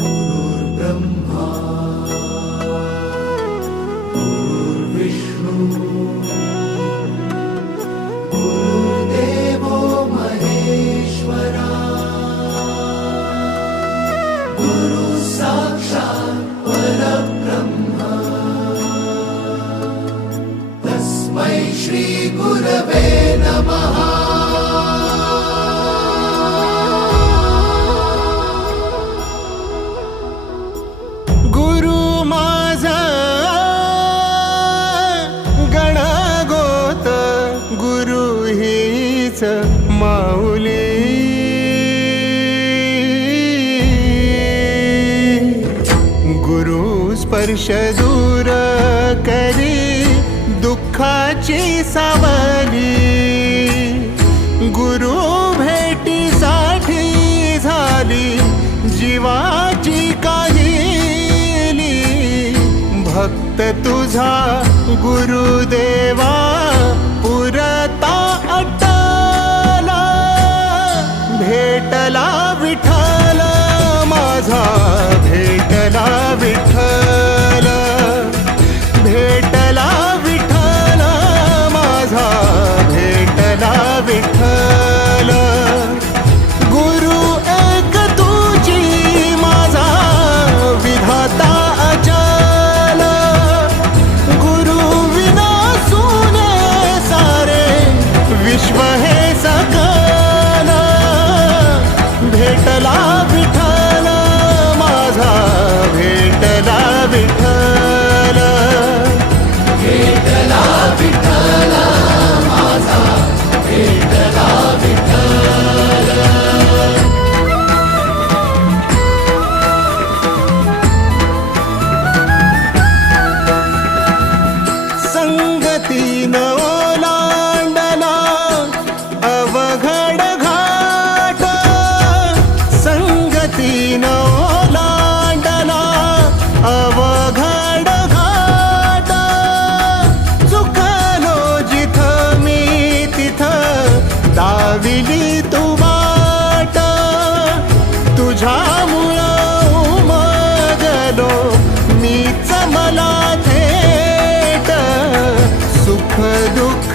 गुरुर्ब्रह्मा गुरुर्विष्णू गुरुर्देवो महेश्वरा गुरु साक्षात् परब्रह्म तस्मै श्री गुरवे नमः। माऊली गुरु स्पर्श दूर करी दुःखाची सावली, गुरु भेटीसाठी झाली जीवाची काहिली। भक्त तुझा गुरुदेवा पुरता भेटला विठ्ठल माझा, भेटला विठ्ठल, भेटला विठ्ठल माझा, भेटला विठ्ठल। गुरु एक तुझी माझा विधाता अचल, गुरु विना सुने सारे विश्व हे सकल। भेटला विठ्ठल माझा, भेटला विठ्ठल, भेटला विठ्ठल माझा, भेटला विठ्ठल। संगतीन ओलांडला अवघड घाट, संगतीन ओलांडला अवघड घाट। चुकलो जिथं मी तिथं दाविली तू वाट, तुझ्यामुळं उमगलो मीच मला थेट सुख दुःख